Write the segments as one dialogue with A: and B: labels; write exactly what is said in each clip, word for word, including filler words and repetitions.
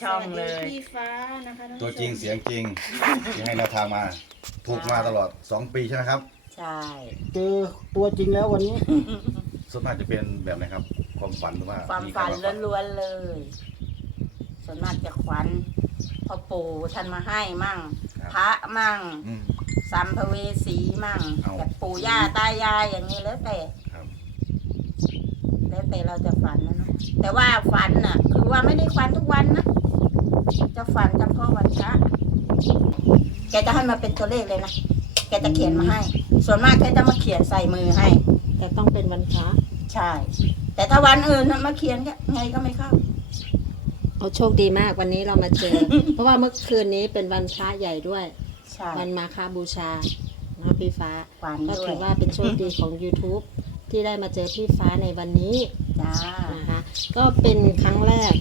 A: ช่องเลย
B: พี่ฟ้านะคะท่านผู้ชม
C: ตัวจริงเสียงจริงที่ให้แนวทางมา ถูกมาตลอดสองปีใช่ไหมครับ
A: ใช่
D: เจอตัวจริงแล้ววันนี้
C: ส่วนมากจะเป็นแบบไหนครับ ความฝันหรือว่า
A: ความฝันล้วนๆเลย ส่วนมากจะขวัญพ่อปู่ท่านมาให้มั่ง พระมั่ง
C: อืม
A: สัมภเวสีมั่ง
C: เอา
A: แบบปู่ย่าตายายอย่างนี้แล้วแต่
C: ครับ
A: แล้วแต่เราจะฝันนะเนาะแต่ว่าฝันน่ะ คือว่าไม่ได้ฝันทุกวันนะจะฝันเฉพาะวันพระแกจะให้มาเป็นตัวเลขเลยนะแกจะเขียนมาให้ ส่วนมากแกจะมาเขียนใส่มือให้
B: แต่ต้องเป็นวันพระ
A: ใช่ แต่ถ้าวันอื่นน่ะมาเขียนก็ไงก็ไม่เข้า
B: โอ้โชคดีมากวันนี้เรามาเจอ เพราะว่าเมื่อคืนนี้เป็นวันพระใหญ่ด้วย
A: ใช่
B: วันมาฆบูชาเนาะพี่ฟ้า
A: ฝัน
B: ก็
A: ด้ว
B: ถื
A: ย
B: อว่าเป็นโชคดีของ YouTube ที่ได้มาเจอพี่ฟ้าในวันนี้
A: จ้า
B: นะคะก็เป็นครั้งแรก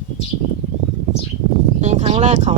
B: เป็นครั้งแรกของ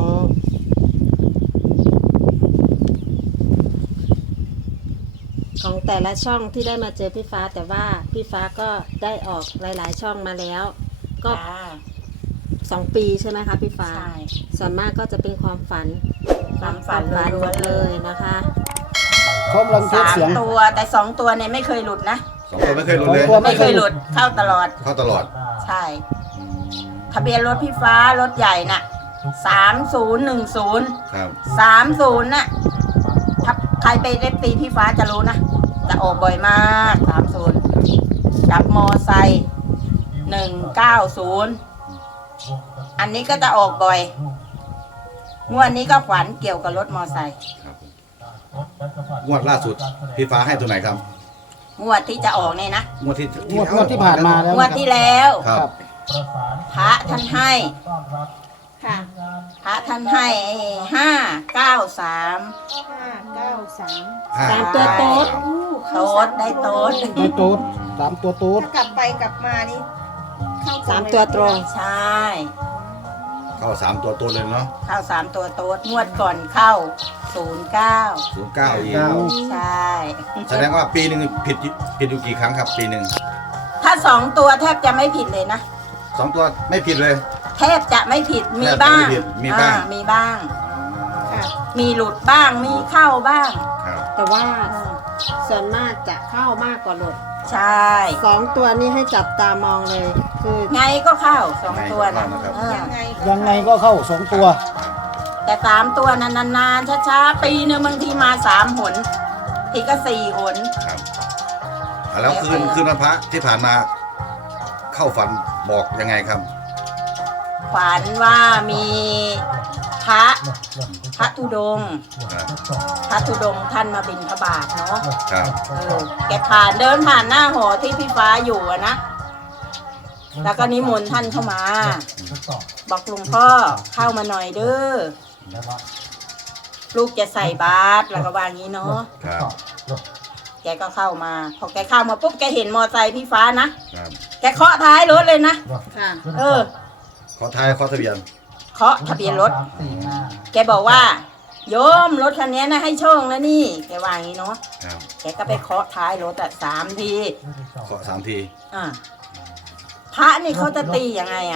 B: ของแต่ละช่องที่ได้มาเจอพี่ฟ้า แต่ว่าพี่ฟ้าก็ได้ออกหลาย ๆ ช่องมาแล้ว ก็
A: จ้า
B: สองปีใช่ไหมคะพี่ฟ้า
A: ใช่
B: ส่วนมากก็จะเป็นความฝัน
A: ความฝัน
B: ฝัน
A: ล้
B: หม
A: วน
B: ด
A: ๆ
B: เล
A: เลย ย
B: นะคะ
D: พร้อมรังเทส
A: สาม
D: เสียง
A: ตัวแต่สองตัวเนี่ยไม่เคยหลุดนะ
C: สองตัวไม่เคยหลุดเลย
D: สองตัว
A: ไม่เคยหลุดเข้าตลอด
C: เข้าตลอด
A: ใช่
C: อืม
A: ทะเบียนรถพี่ฟ้ารถใหญ่น่ะสามศูนย์หนึ่งศูนย์
C: ครับ
A: สามศูนย์น่ะถ้าใครไปเล็บปีพี่ฟ้าจะรู้นะ จะออกบ่อยมากสามศูนย์กับมอไซค์หนึ่งเก้าศูนย์อันนี้ก็จะออกบ่อยงวดนี้ก็ฝันเกี่ยวกับรถมอไซค์
C: ครับงวดล่าสุดพี่ฟ้าให้ตัวไหนครับ
A: งวดที่จะออกเนี่ยนะ
C: งวดที่
D: งวดงวดที่ผ่านมาแล้ว
A: งวดที่แล้ว
C: ครับ
A: พระท่านให้
B: ค่ะ
A: พระท่านให้ห้าเก้าสาม
B: ห้าเก้าสาม
C: ห้
B: สามตัวโต๊ด
A: โต๊ดได้โต๊ด
D: ได้โต๊ดสามตัวโต๊ด
B: ถ้ากลับไปกลับมานี่สามตัวตรง
A: ใช่
C: เข้าสามตัวตัวเลยเนาะ
A: เข้าสามตัวโต๊ดงวดก่อนเข้าศูนย์เก้า
C: ศูนย์เก้าอีก
A: ใช่
C: แสดงว่าปีหนึ่งผิดผิดอยู่กี่ครั้งครับ ปีหนึ่ง
A: ถ้าสองตัวแทบจะไม่ผิดเลยนะ
C: สองตัวไม่ผิดเลย
A: แทบจะไม่ผิดมี
C: แทบจะ
A: บ้าง
C: ไม่ผิดมีบ้าง
A: อ่มีบ้าง
B: ค่ะ
A: มีหลุดบ้างมีเข้าบ้าง
C: ครับ
B: แต่ว่าส่วนมากจะเข้ามากกว่าหลุด
A: ใช่
B: สองตัวนี้ให้จับตามองเลย คือ
A: ไงก็เข้าสองตัวนะ
C: ไงก็เข้านะครับ
A: เออ
D: ยังไงก็เข้าสองตัว
A: แต่สามตัวนานๆๆช้าๆปีหนึงบางทีมาสามหนทีก็สี่หน
C: ครับอ่ะแล้วคืนคืนวันพระที่ผ่านมาเข้าฝันบอกยังไงครับ
A: ฝันว่ามีพระพระธุดงค์
C: ครับ
A: พระธุดงค์ท่านมาบิณฑบาตเนาะ
C: ครับ
A: เออแกผ่านเดินผ่านหน้าหอที่พี่ฟ้าอยู่อะนะแล้วก็นิมนต์ท่านเข้ามา บอกหลวงพ่อเข้ามาหน่อยเด้อลูกจะใส่บาตรแล้วก็ว่างี้เนาะ
C: ครับ
A: แกก็เข้ามาพอแกเข้ามาปุ๊บแกเห็นมอไซค์พี่ฟ้านะครับ แกเคาะท้ายรถเลยนะ
B: ค่ะ
A: เออ
C: ขอท้ายขอทะเบียน
A: เคาะทะเบียนรถ แกบอกว่า โยมรถคันนี้นะให้โชคแล้วนี่แกว่างี้เนาะ
C: ครับ
A: แกก็ไปเคาะท้ายรถอะสามที
C: ขอสามที
A: อ่าพระนี่เขาจะตียังไงอะ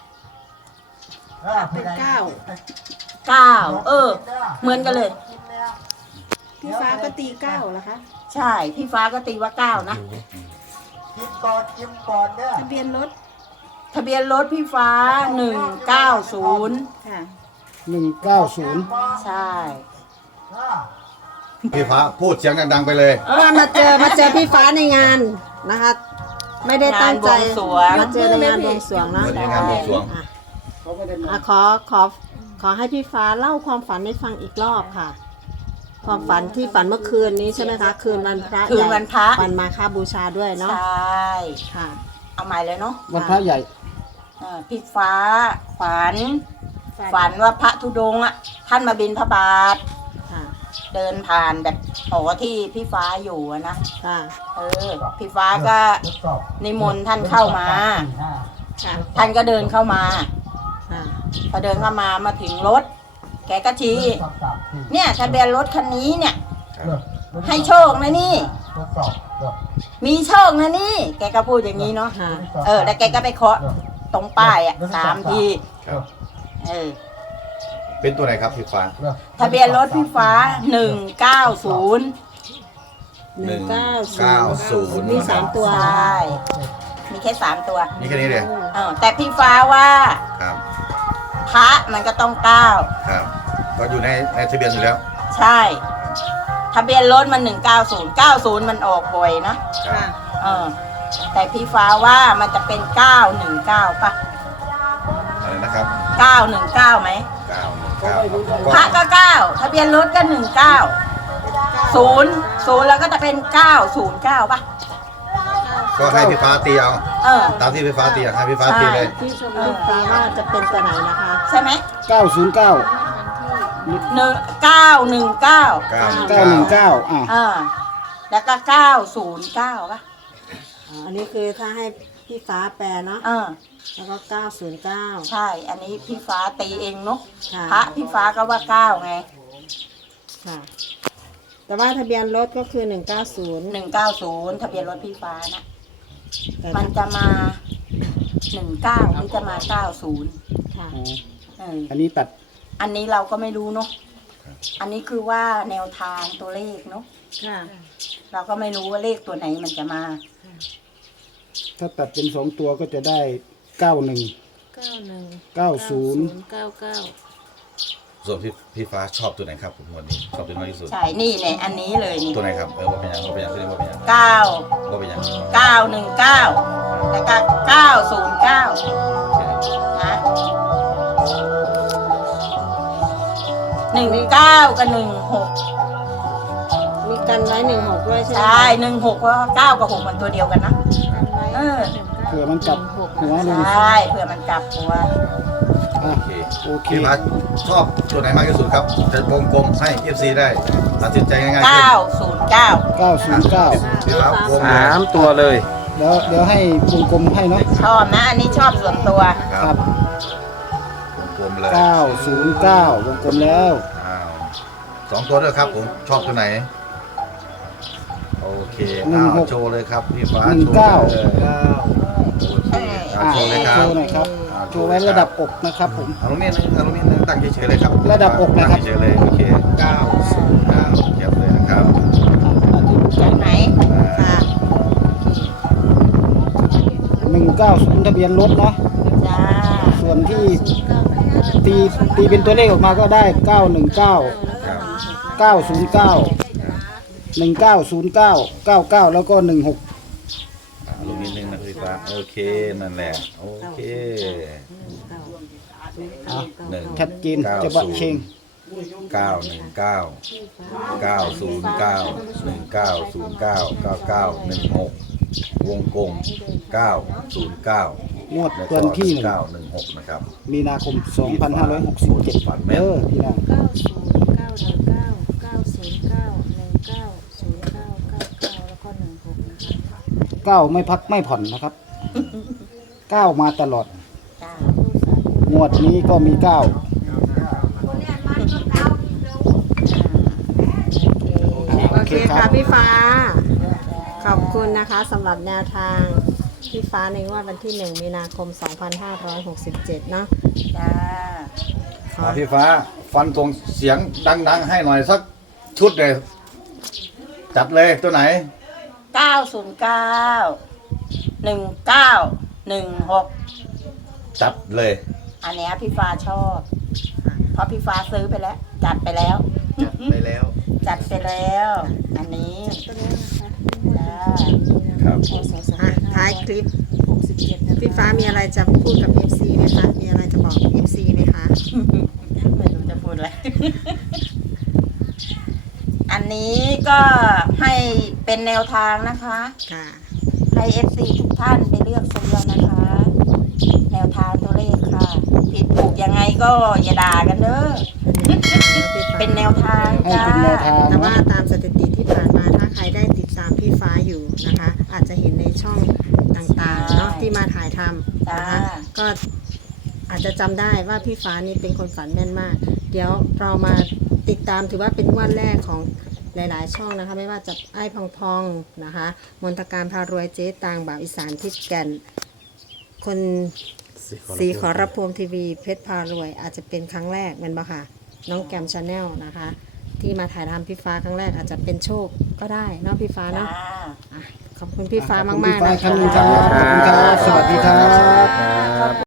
B: เป็นเก้า
A: เก้าเออ เหมือนกันเลย
B: พี่ฟ้าก็ตีเก้าเหรอคะ
A: ใช่พี่ฟ้าก็ตีว่าเก้านะ
E: กินก่อนกินก่อนเด้อ
B: ทะเบียนรถ
A: ทะเบียนรถพี่ฟ้าหนึ่งเก้าศูนย์
B: ค่ะ
D: หนึ่งเก้าศูนย์
A: ใช่
C: พี่ฟ้าพูดเสียงดังๆไปเลย
B: เออมาเจอมาเจอพี่ฟ้าในงานนะคะ ไม่ได้ตั้งใจ
A: งานบวงสรวง
B: มาเจอในงานบวงสรวงเนอะ
C: วันนี้งานบวงสรวง
B: อ่ะ
D: เขาไม่ได้มา
B: อ่ะขอขอขอให้พี่ฟ้าเล่าความฝันให้ฟังอีกรอบค่ะ ความฝันที่ฝันเมื่อคืนนี้ใช่ไหมคะ คืนวันพระ
A: คืนวันพระ
B: วันมาฆบูชาด้วยเนาะ
A: ใช่
B: ค่ะ
A: เอาใหม่เลยเนาะ
D: วันพระใหญ่
A: เออพี่ฟ้าฝัน ฝันว่าพระธุดงค์อ่ะท่านมาบิณฑบาต
B: ค่ะ
A: เดินผ่านแบบหอที่พี่ฟ้าอยู่อะนะ
B: ค่ะ
A: เออพี่ฟ้าก็นิมนต์ท่านเข้ามา
B: ค่ะ
A: ท่านก็เดินเข้ามา
B: ค่ะ
A: พอเดินเข้ามามาถึงรถ แกก็ชี้เนี่ยทะเบียนรถคันนี้เนี่ย ให้โชคนะนี่ มีโชคนะนี่ แกก็พูดอย่างนี้เนาะ
B: ค่ะ
A: เออแล้วแกก็ไปเคาะตรงป้ายอ่ะสามที
C: ครับ
A: เอเออ
C: เป็นตัวไหนครับพี่ฟ้า
A: ทะเบียนรถพี่ฟ้าหนึ่งเก้าศูนย์
B: หนึ่งเก้า
C: เก้าศูนย์
B: มีสามตัว
A: ใช่มีแค่สามตัว
C: นี่แค่นี้เลย
A: เออแต่พี่ฟ้าว่า
C: ครับ
A: พระมันก็ต้องเก้า
C: ครับ ก็อยู่ในในทะเบียนอยู่แล้ว
A: ใช่ทะเบียนรถมันหนึ่งเก้าศูนย์เก้าศูนย์มันออกบ่อยนะ
C: ครับ
A: เออแต่พี่ฟ้าว่ามันจะเป็นเก้าหนึ่งเก้าป่ะ
C: อะไรนะครับ
A: เก้าหนึ่งเก้าไหม
C: เก้าเก้า
A: พระก็เก้าทะเบียนรถก็หนึ่งเก้าศูนย์ศูนย์แล้วก็จะเป็นเก้าศูนย์เก้าป่ะ
C: ก็ให้พี่ฟ้าตีเอา
A: เออ
C: ตามที่พี่ฟ้าตีอะให้พี่ฟ้าตีเลย
B: ที่ชมพี่ฟ้าว่าจะเป็นตัวไหนนะคะ
A: ใช่ไหม
D: เก้าศูนย์เก้า
A: หนึ่งเก้าหนึ่งเก้า
C: เก้า
D: เก้าหนึ่งเก้าอ่ะ
A: อ่าแล้วก็เก้าศูนย์เก้าป่ะ
B: อ๋ออันนี้คือถ้าให้พี่ฟ้าแปลเนาะ
A: เออ
B: แล้วก็เก้าศูนย์เก้า
A: ใช่ อันนี้พี่ฟ้าตีเองเนาะ
B: ค่ะ
A: พระพี่ฟ้าก็ว่าเก้าไง
B: ค่ะ แต่ว่าทะเบียนรถก็คือหนึ่งเก้าศูนย์
A: หนึ่งเก้าศูนย์ทะเบียนรถพี่ฟ้านะ
B: แต่
A: มันจะมาหนึ่งเก้าหรือจะมาเก้าศูนย์
B: ค่ะ
D: อ๋อ
A: เออ
D: อันนี้ตัด
A: อันนี้เราก็ไม่รู้เนาะ อันนี้คือว่าแนวทางตัวเลขเนาะ
B: ค่ะ
A: เราก็ไม่รู้ว่าเลขตัวไหนมันจะมา
D: ถ้าตัดเป็นสองตัวก็จะได้เก้าหนึ่ง
B: เก้าหนึ่ง
D: เก้าศูนย์
B: เก้าเก้า
C: ส่วนพี่พี่ฟ้าชอบตัวไหนครับผมวันนี้ชอบตัวไหนที่สุด
A: ใช่ นี่เนี่ยอันนี้เลยนี่
C: ตัวไหนครับ เออว่าเป็นยังว่าเป็นยังว่าเป็นยัง
A: เก้า
C: ว่าเป็นยัง
A: เก้าหนึ่งเก้าแล้วก็เก้าศูนย์เก้านะหนึ่งเก้ากับหนึ่งหก
B: มีกันไว้หนึ่งหกด้วยใช่ไหม
A: ใช่หนึ่งหกเพราะว่าเก้ากับหกมันตัวเดียวกันนะ เออ
D: เผื่อมันกลับหัวหนึ่ง
A: ใช่เผื่อมันกลับหัว
D: อ่ะ
C: โอเค
D: โอเค
C: พี่ฟ้าชอบตัวไหนมากที่สุดครับจะวงกลมให้ เอฟ ซี ได้ตัดสินใจง่ายๆขึ้น
A: เก้าศูนย์เก้า
D: เก้าศูนย์เก้า
C: พี่ฟ้าวง
F: สามตัวเลย
D: เดี๋ยวเดี๋ยวให้วงกลมให้เนาะ
A: ชอบนะ อันนี้ชอบส่วนตัว
C: ค
D: ค
C: รั
D: รั
C: บบ วงกลมเลย
D: เก้าศูนย์เก้าวงกลมแล้ว
C: อ้าวสองตัวด้วยครับผมชอบตัวไหน โอเคอ้าวโชว์เลยครับพี่ฟ้า
D: หนึ่ง
C: โชว์
D: เก้า
C: เลยโอเคอ่า
D: อ่ะ
C: โชว์เลยค
D: โช
C: รับ
D: ว์หน่อยครับ
C: อ่า
D: โชว์ไว้ระดับอกนะครับผม
C: เอาลงนี่นึงเอาลงนี่นึงตั้งเฉยๆเลยครับ
D: ระดับอกนะครับ
C: ตั้งเฉยๆเลยโอเคเก้าศูนย์เก้าเก็บเลยนะครับ
D: อ่ะที่ดูกัน
A: ไหน
C: อ่า
A: ค่ะ
D: หนึ่งเก้าศูนย์ทะเบียนรถเนาะ
A: จ้า
D: ส่วนที่ตีตีเป็นตัวเลขออกมาก็ได้เก้าหนึ่งเก้า
C: ครับ
D: เก้าศูนย์เก้าหนึ่งเก้าศูนย์เก้าเก้าเก้าแล้วก็หนึ่งหก
C: อ่าลงนิดนึงนะพี่ฟ้าโอเคนั่นแหละโอเคหนึ่ง
D: ชัดเจนจะบะเชง
C: เก้าหนึ่งเก้าเก้าศูนย์เก้าหนึ่งเก้าศูนย์เก้าเก้าเก้าหนึ่งหกวงกลมเก้าศูนย์เก้าง
D: วด
C: แล้วก็
D: วันที่หนึ่ง
C: เก้าหนึ่งหกนะครับ
D: มีนาคมสองพันห้าร้อยหกสิบเจ็ด
C: ฝันแม่
D: เอน อพี่น้อง
G: เก้าศูนย์เก้าหนึ่งเก้าเก้าศูนย์เก้าหนึ่งเก้าศูนย์เก้าเก้าเก้าแล้วก็หนึ่งหกนะคะ
D: เก้าไม่พักไม่ผ่อนนะครับเก้ามาตลอด
A: จ้าง
D: วดนี้ก็มีเก้า
B: โอเคค่ะพี่ฟ้า ขอบคุณนะคะสำหรับแนวทางพี่ฟ้าในงวดวันที่หนึ่งมีนาคม สองพันห้าร้อยหกสิบเจ็ดเนาะ
A: จ้า
B: ขอ
C: อ่าพี่ฟ้าฟันตรงเสียงดังๆให้หน่อยสักชุดเลยจัดเลยตัวไหน
A: เก้าศูนย์เก้าหนึ่งเก้าหนึ่งหก
C: จัดเลย
A: อันเนี้ยพี่ฟ้าชอบ เพราะพี่ฟ้าซื้อไปแล้ว จัดไปแล้ว
C: จัดไปแล้ว
A: จัดไปแล้ว อันนี้จ้า
C: ครับ
B: อ่ะท้ายคลิป
G: หกสิบเจ็ดนะคะ
B: พี่ฟ้ามีอะไรจะพูดกับ เอฟ ซี ไหมคะ มีอะไรจะบอก เอฟ ซี ไหมคะ
A: ไม่รู้จะพูดอะไร อันนี้ก็ให้เป็นแนวทางนะคะ
B: ค่ะ
A: ให้ เอฟ ซี ทุกท่านไปเลือกซื้อเอานะคะ แนวทางตัวเลขค่ะ ผิดถูกยังไงก็อย่าด่ากันเด้อ เป็นแนวทาง
D: ให้
A: จ้า
D: เป็นแนวทาง
B: แต่ว่า
D: เนาะ
B: ตามสถิติที่ผ่านมาถ้าใครได้ติดตามพี่ฟ้าอยู่นะคะ อาจจะเห็นในช่องต่างๆเนาะที่มาถ่ายทำ
A: จ้า
B: นะคะก็อาจจะจำได้ว่าพี่ฟ้านี่เป็นคนฝันแม่นมาก เดี๋ยวเรามาติดตามถือว่าเป็นงวันแรกของหลายๆ ช่องนะคะ ไม่ว่าจะไอ้พองพองนะคะมนตการพารวยเจ๊ตางบ่าวอีสานทิศแก่น คนสีขอรับพวงทีวีเพชรพารวย อาจจะเป็นครั้งแรกแมันบ่ค่ะ น้องแกมชาแนลนะคะ ที่มาถ่ายทำพี่ฟ้าครั้งแรกอาจจะเป็นโชคก็ได้เนาะพี่ฟ้า
A: จ้า
B: เนาะอ่ะขอบคุณพี่ฟ้า
D: ขอบ
B: มาก
D: คุณ
B: ๆ
D: พี่ฟ้า
B: นะ
D: อีกครั้งหนึ่งครับขอบคุณครับ สวัสดีครับ
F: ครับ